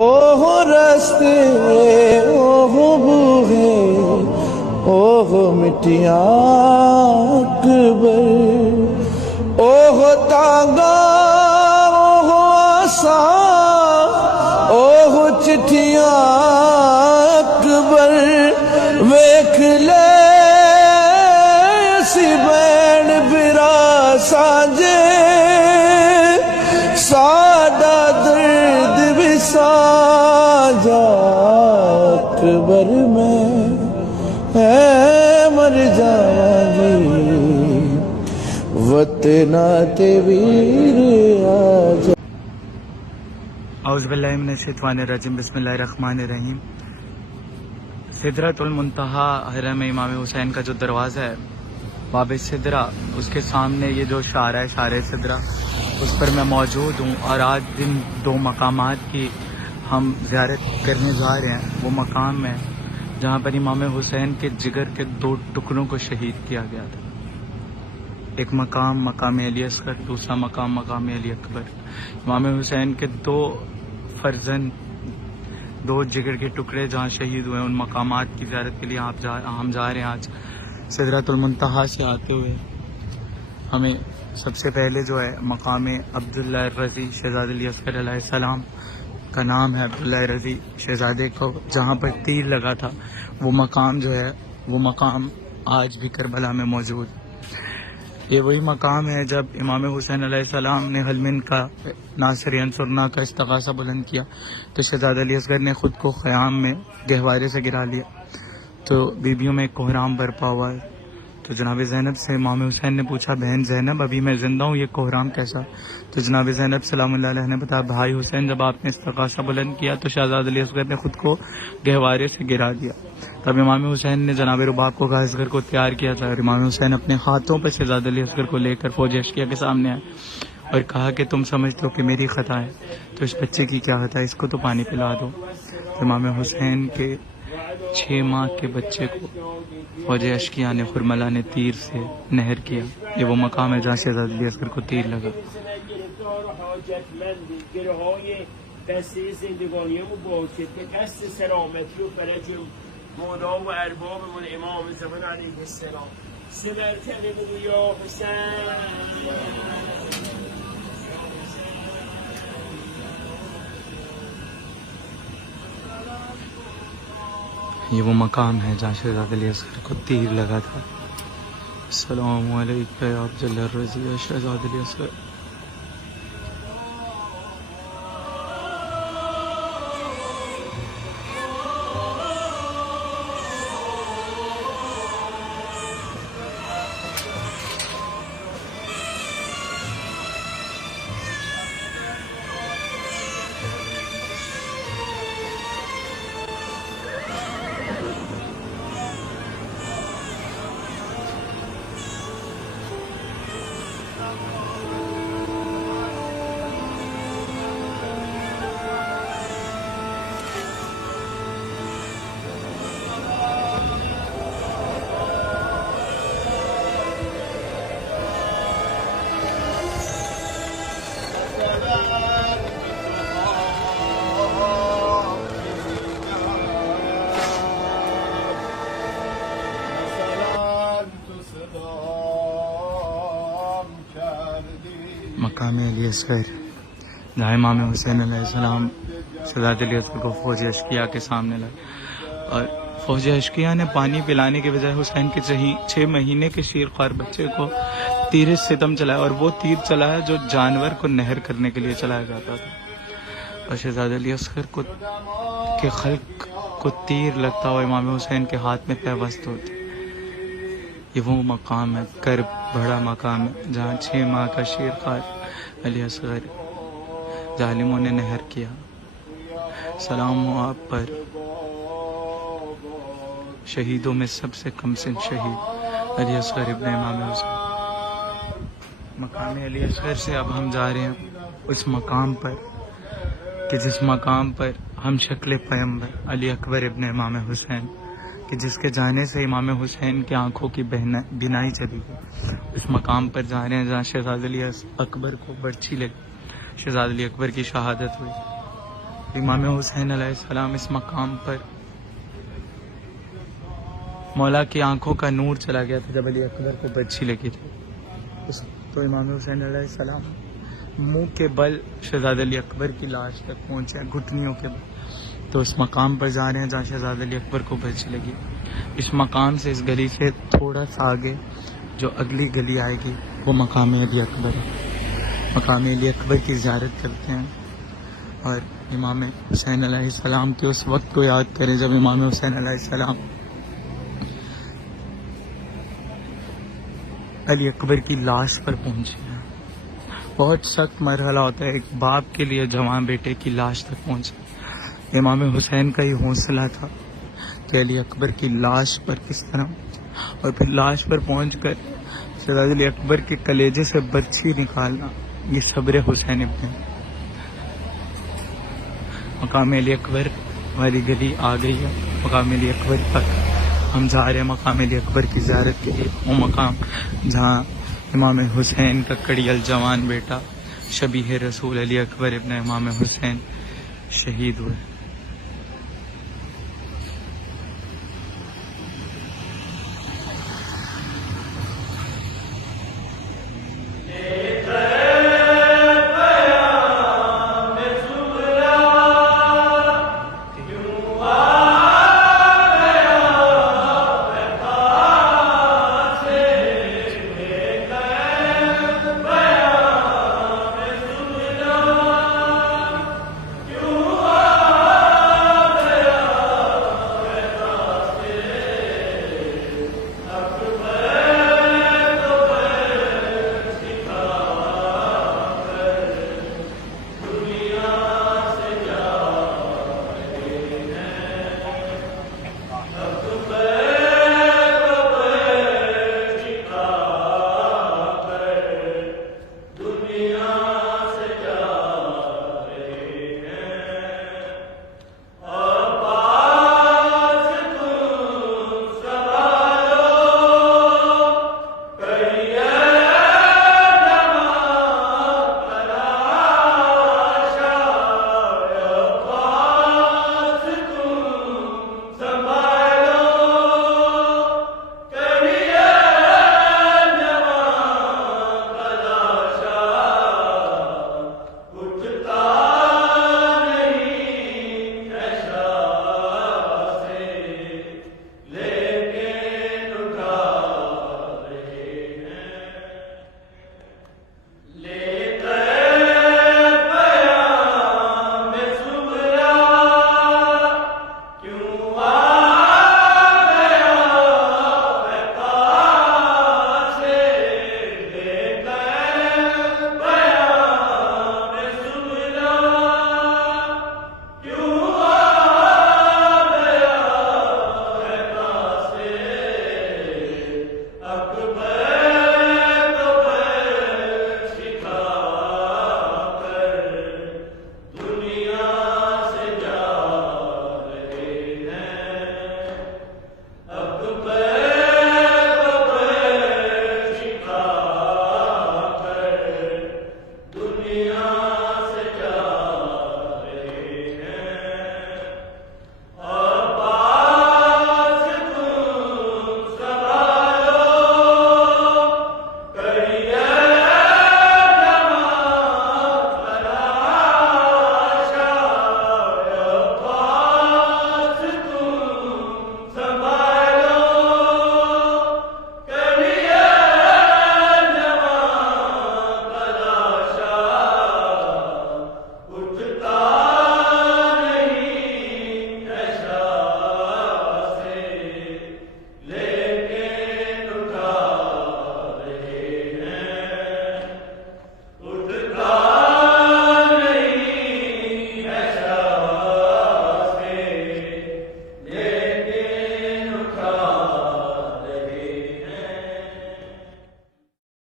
ओह रस्ते ओह बूहे ओह मिटिया अकबर ओह तागा ओह आसा ओह चिट्ठिया अकबर वेख ले सी बैन बिरा साजे सादा दर्द भी साजा अकबर में है मर जावांगी वतना ते वीर आजा। औज़ुबिल्लाहि मिनश्शैतानिर्रजीम बिस्मिल्लाहिर्रहमानिर्रहीम। सिदरतुल मुंतहा हरम इमाम हुसैन का जो दरवाज़ा है बाब सिदरा, उसके सामने ये जो शार है शार सिदरा, उस पर मैं मौजूद हूँ। और आज दिन दो मकामात की हम ज़ियारत करने जा रहे हैं। वो मकाम है जहाँ पर इमाम हुसैन के जिगर के दो टुकड़ों को शहीद किया गया था। एक मकाम मकाम अली असगर, दूसरा मकाम मकाम अली अकबर। इमाम हुसैन के दो फर्जंद, दो जिगर के टुकड़े जहाँ शहीद हुए, उन मकामात की ज़ियारत के लिए हम जा रहे हैं। आज सिदरतुल मुंतहा से आते हुए हमें सबसे पहले जो है मकाम अब्दुल्लाह रज़ी शहज़ाद अली असगर अलैहिस्सलाम का नाम है, अब्दुल्लाह रज़ी शहज़ादे को जहाँ पर तीर लगा था, वो मकाम जो है वो मकाम आज भी करबला में मौजूद। ये वही मकाम है जब इमाम हुसैन अलैहिस्सलाम ने हलमिन का नासिर अंसुरना का इस्तग़ासा बुलंद किया तो शहज़ाद अली असगर ने ख़ुद को ख़याम में गहवारे से गिरा लिया, तो बीबियों में कोहराम बरपा हुआ है। तो जनाब ज़ैनब से इमाम हुसैन ने पूछा, बहन ज़ैनब अभी मैं ज़िंदा हूँ, ये कोहराम कैसा? तो जनाब ज़ैनब सलामुल्लाह अलैहा ने बताया, भाई हुसैन जब आपने इस्तग़ासा बुलंद किया तो शहज़ाद अली असगर ने ख़ुद को गहवारे से गिरा दिया। तब इमाम हुसैन ने जनाब रुबाब को कहा असगर को तैयार किया था, और इमाम हुसैन अपने हाथों पर शहज़ाद अली असगर को लेकर फौज अश्किया के सामने आए और कहा कि तुम समझते हो कि मेरी ख़ता है, तो इस बच्चे की क्या ख़ता है, इसको तो पानी पिला दो। तो इमाम हुसैन के 6 माह के बच्चे को फौज अश्किया ने खुरमला ने तीर से नहर किया। ये वो मकाम है जहाँ शहज़ाद अली असगर को तीर लगा। ये वो मकाम है जहाँ शहज़ाद अली असगर को तीर लगा था। अस्सलामु अलैका या अब्दुल्लाह रज़ी या शहज़ाद अली असगर। मकाम अली असगर जहाँ इमाम हुसैन अलैहिस्सलाम शहज़ाद अली असगर को फौज अश्किया के सामने लाए, और फौज अश्किया ने पानी पिलाने के बजाय हुसैन के 6 महीने के शीरख्वार बच्चे को तीर सितम चलाया, और वो तीर चलाया जो जानवर को नहर करने के लिए चलाया जाता था। और शहज़ाद अली असगर को के खल्क को तीर लगता हुआ इमाम हुसैन के हाथ में पैवस्त होती। ये वो मकाम है, कर बड़ा मकाम है जहाँ 6 माह का शीरख्वार अली असगर जालिमों ने नहर किया। सलाम हो आप पर, शहीदों में सबसे कम सिन शहीद अली असगर इब्न इमाम हुसैन। मकाम अली असगर से अब हम जा रहे हैं उस मकाम पर कि जिस मकाम पर हम शक्ल पैगंबर अली अकबर इब्न इमाम हुसैन कि जिसके जाने से इमाम हुसैन की आंखों की बिनाई चली गई, उस मकाम पर जा रहे हैं जहाँ शहज़ाद अली अकबर को बर्छी लगी, शहज़ाद अली अकबर की शहादत हुई। इमाम हुसैन अलैहिस्सलाम इस मकाम पर मौला की आंखों का नूर चला गया था जब अली अकबर को बच्ची लगी थी। तो इमाम हुसैन अलैहिस्सलाम मुंह के बल शहजादा अली अकबर की लाश तक पहुंचे, घुटनियों के बल। तो इस मकाम पर जा रहे हैं जहाँ शहजादा अली अकबर को बच्ची लगी। इस मकाम से, इस गली से थोड़ा सा आगे जो अगली गली आएगी वो मकाम अली अकबर है। मकाम अली अकबर की ज़ियारत करते हैं और इमाम हुसैन अलैहिस्सलाम के उस वक्त को याद करें जब इमाम हुसैन अलैहिस्सलाम अली अकबर की लाश पर पहुंचे हैं। बहुत सख्त मरहला होता है एक बाप के लिए जवान बेटे की लाश तक पहुंचे। इमाम हुसैन का ही हौसला था कि अली अकबर की लाश पर किस तरह, और फिर लाश पर पहुंचकर शहजादा अली अकबर के कलेजे से बर्छी निकालना, ये सब्र हुसैन इब्न। मकाम अली अकबर वाली गली आ गई है। मकाम अली अकबर तक हम जा रहे हैं, मकाम अली अकबर की ज़ियारत के लिए। वो मकाम जहाँ इमाम हुसैन का कड़ियल जवान बेटा शबीह रसूल अली अकबर इब्न इमाम हुसैन शहीद हुए।